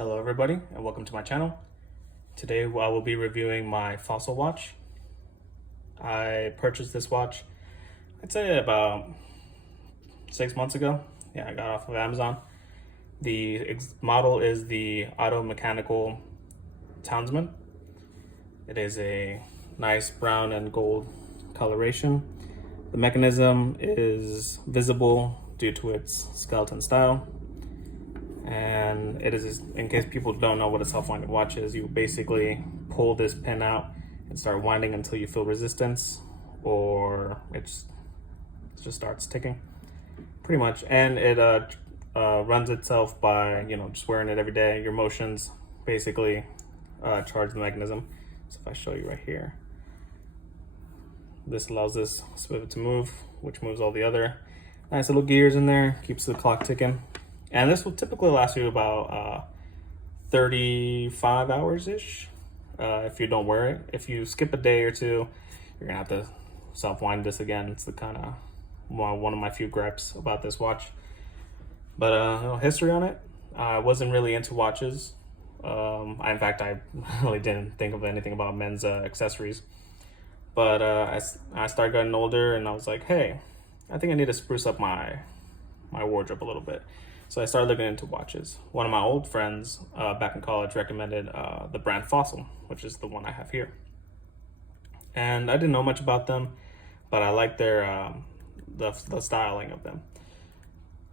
Hello everybody and welcome to my channel. Today I will be reviewing my Fossil watch. I purchased this watch, I'd say about 6 months ago. Yeah, I got it off of Amazon. The model is the Auto Mechanical Townsman. It is a nice brown and gold coloration. The mechanism is visible due to its skeleton style. And it is, in case people don't know what a self-winding watch is, you basically pull this pin out and start winding until you feel resistance, or it just starts ticking, pretty much. And it runs itself by just wearing it every day. Your motions basically charge the mechanism. So if I show you right here, this allows this pivot to move, which moves all the other nice little gears in there, keeps the clock ticking. And this will typically last you about 35 hours-ish if you don't wear it. If you skip a day or two, you're gonna have to self-wind this again. It's the kind of one of my few gripes about this watch. But history on it, I wasn't really into watches. In fact, I really didn't think of anything about men's accessories. But I started getting older and I was like, hey, I think I need to spruce up my wardrobe a little bit. So I started looking into watches. One of my old friends back in college recommended the brand Fossil, which is the one I have here. And I didn't know much about them, but I liked their the styling of them.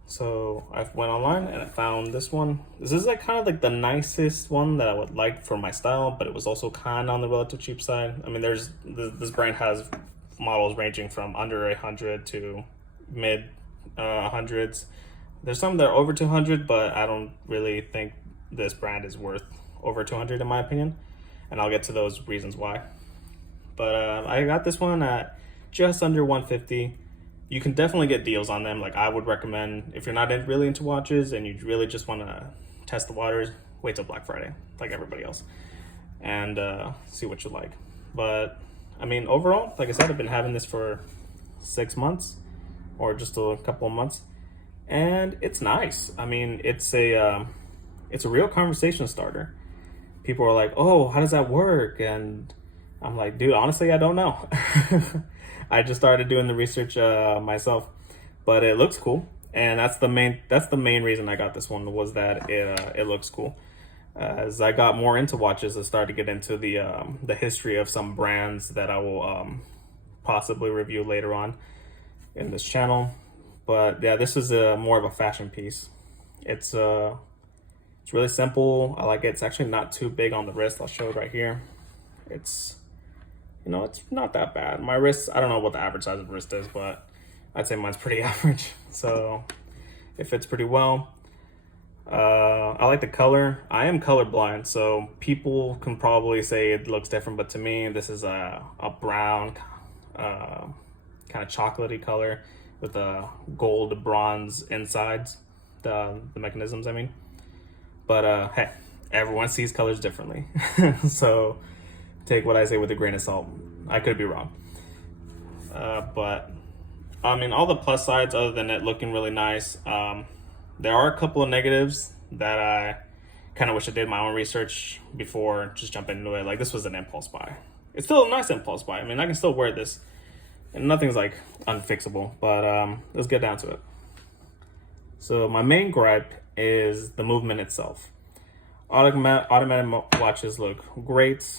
So I went online and I found this one. This is kind of the nicest one that I would like for my style, but it was also kind of on the relative cheap side. I mean, this brand has models ranging from under 100 to mid hundreds. There's some that are over 200, but I don't really think this brand is worth over 200 in my opinion. And I'll get to those reasons why. But I got this one at just under 150. You can definitely get deals on them. I would recommend, if you're not really into watches and you really just want to test the waters, wait till Black Friday, like everybody else, and see what you like. But I mean, overall, like I said, I've been having this for 6 months or just a couple of months. And it's nice. I mean, it's a real conversation starter. People are like, oh, how does that work? And I'm like, dude, honestly, I don't know. I just started doing the research myself, but it looks cool. And that's the main reason I got this one, was that it looks cool. As I got more into watches, I started to get into the history of some brands that I will possibly review later on in this channel. But yeah, this is more of a fashion piece. It's really simple. I like it. It's actually not too big on the wrist. I'll show it right here. It's it's not that bad. My wrist, I don't know what the average size of wrist is, but I'd say mine's pretty average. So it fits pretty well. I like the color. I am colorblind, so people can probably say it looks different, but to me, this is a brown, kind of chocolatey color with a gold bronze insides, the mechanisms, I mean. But hey, everyone sees colors differently. So take what I say with a grain of salt. I could be wrong. But I mean, all the plus sides, other than it looking really nice, there are a couple of negatives that I kind of wish I did my own research before just jumping into it. This was an impulse buy. It's still a nice impulse buy. I mean, I can still wear this. And nothing's unfixable, but let's get down to it. So my main gripe is the movement itself. Automatic watches look great,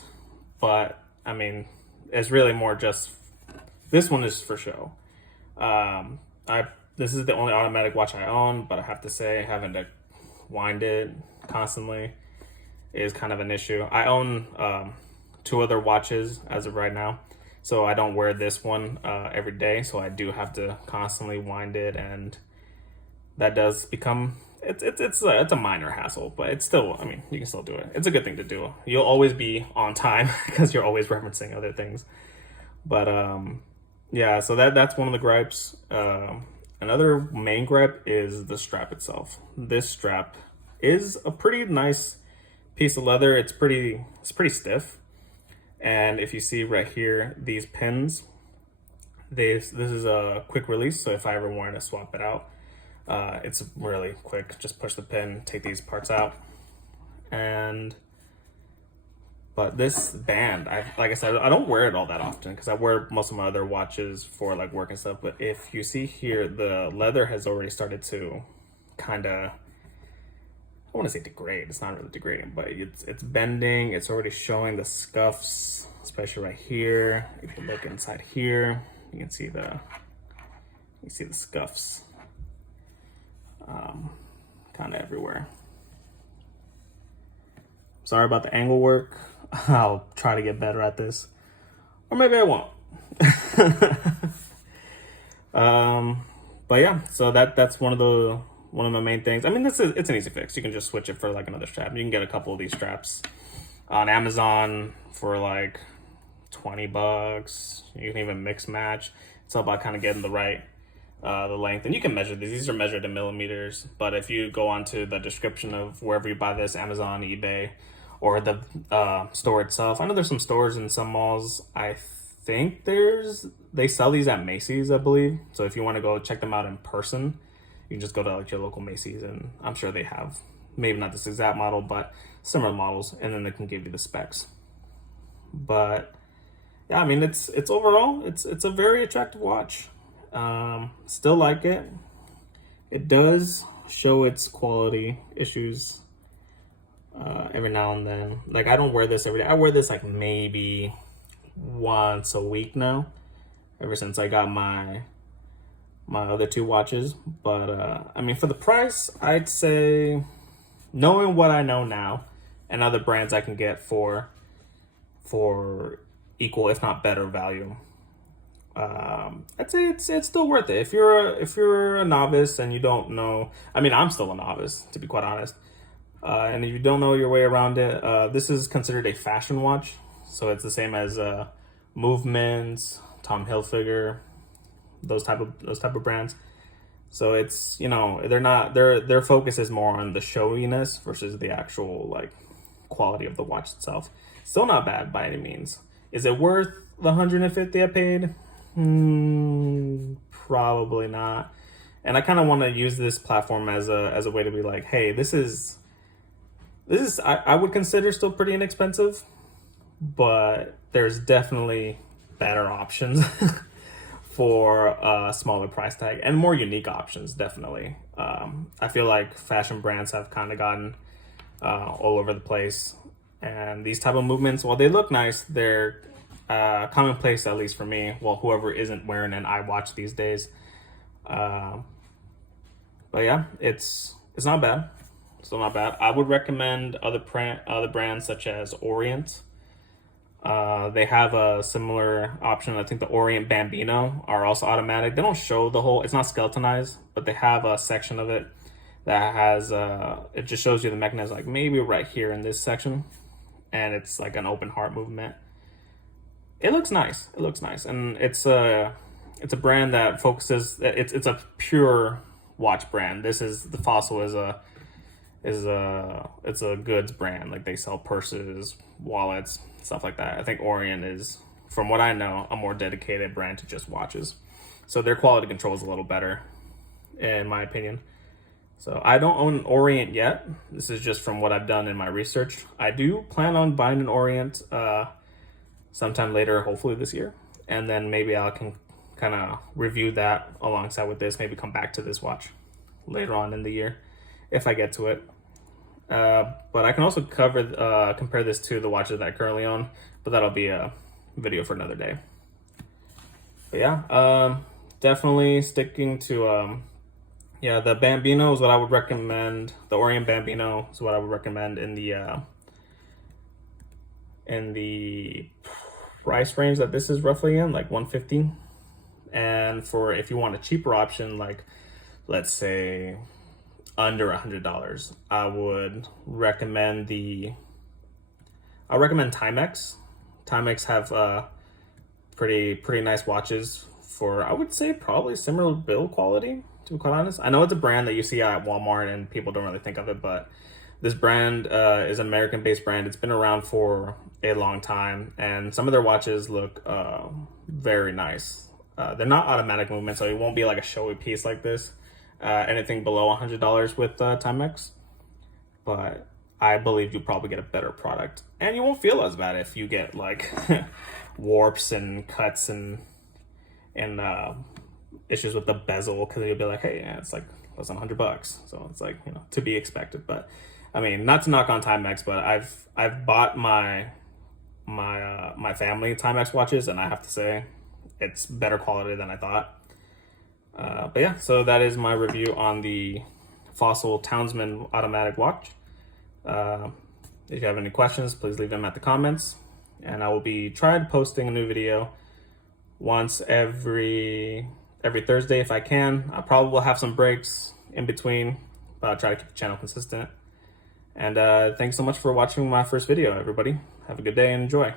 but I mean, it's really more just, this one is for show. This is the only automatic watch I own, but I have to say, having to wind it constantly is kind of an issue. I own 2 other watches as of right now. So I don't wear this one every day, so I do have to constantly wind it, and that does become, it's a minor hassle, but it's still, I mean, you can still do it. It's a good thing to do. You'll always be on time because you're always referencing other things. But yeah, so that's one of the gripes. Another main gripe is the strap itself. This strap is a pretty nice piece of leather. It's pretty stiff. And if you see right here, these pins, this is a quick release. So if I ever wanted to swap it out, it's really quick. Just push the pin, take these parts out, But this band, like I said, I don't wear it all that often because I wear most of my other watches for like work and stuff. But if you see here, the leather has already started to kind of, I want to say degrade. It's not really degrading, but it's bending. It's already showing the scuffs, especially right here. If you look inside here, you can see the scuffs kind of everywhere. Sorry about the angle work. I'll try to get better at this, or maybe I won't. But yeah, so that's one of my main things. I mean, it's an easy fix. You can just switch it for like another strap. You can get a couple of these straps on Amazon for like $20. You can even mix match. It's all about kind of getting the right the length, and you can measure these. These are measured in millimeters. But if you go onto the description of wherever you buy this, Amazon, eBay, or the store itself. I know there's some stores in some malls. I think they sell these at Macy's, I believe. So if you want to go check them out in person, you can just go to like your local Macy's, and I'm sure they have maybe not this exact model, but similar models, and then they can give you the specs. But yeah, I mean, it's overall it's a very attractive watch. Still like it. It does show its quality issues every now and then. Like, I don't wear this every day. I wear this like maybe once a week now, ever since I got my other two watches. But I mean, for the price, I'd say, knowing what I know now and other brands I can get for equal, if not better value, I'd say it's still worth it. If you're a novice and you don't know, I mean, I'm still a novice, to be quite honest. And if you don't know your way around it, this is considered a fashion watch. So it's the same as Movements, Tom Hilfiger, those type of brands. So it's, you know, their focus is more on the showiness versus the actual like quality of the watch itself. Still not bad by any means. Is it worth the $150 I paid? Probably not. And I kind of want to use this platform as a way to be like, hey, this is I would consider still pretty inexpensive, but there's definitely better options for a smaller price tag and more unique options, definitely. I feel like fashion brands have kind of gotten all over the place, and these type of movements, while they look nice, they're commonplace, at least for me. Well, whoever isn't wearing an iWatch these days. But yeah, it's not bad. Still not bad. I would recommend other brands such as Orient. They have a similar option. I think the Orient Bambino are also automatic. They don't show the whole, it's not skeletonized, but they have a section of it that has, it just shows you the mechanism, like maybe right here in this section. And it's like an open heart movement. It looks nice. It looks nice. And it's a brand that focuses, it's a pure watch brand. The Fossil is a goods brand. Like, they sell purses, wallets, stuff like that. I think Orient is, from what I know, a more dedicated brand to just watches. So their quality control is a little better, in my opinion. So I don't own an Orient yet. This is just from what I've done in my research. I do plan on buying an Orient sometime later, hopefully this year. And then maybe I can kind of review that alongside with this, maybe come back to this watch later on in the year if I get to it. But I can also compare this to the watches that I currently own, but that'll be a video for another day. But yeah, definitely sticking to, the Bambino is what I would recommend. The Orient Bambino is what I would recommend in the price range that this is roughly in, like $150. And for, if you want a cheaper option, like let's say under $100, I would recommend Timex. Timex have pretty nice watches for, I would say, probably similar build quality, to be quite honest. I know it's a brand that you see at Walmart and people don't really think of it, but this brand is an American-based brand. It's been around for a long time, and some of their watches look very nice. They're not automatic movement, so it won't be like a showy piece like this. Anything below $100 with Timex. But I believe you'll probably get a better product, and you won't feel as bad if you get like warps and cuts and issues with the bezel, because you'll be like, hey, yeah, it's like less than $100, so it's like, you know, to be expected. But I mean, not to knock on Timex, but I've bought my family Timex watches, and I have to say it's better quality than I thought. But yeah, so that is my review on the Fossil Townsman automatic watch. If you have any questions, please leave them at the comments, and I will be trying posting a new video once every Thursday if I can. I probably will have some breaks in between, but I'll try to keep the channel consistent. And thanks so much for watching my first video, everybody. Have a good day and enjoy.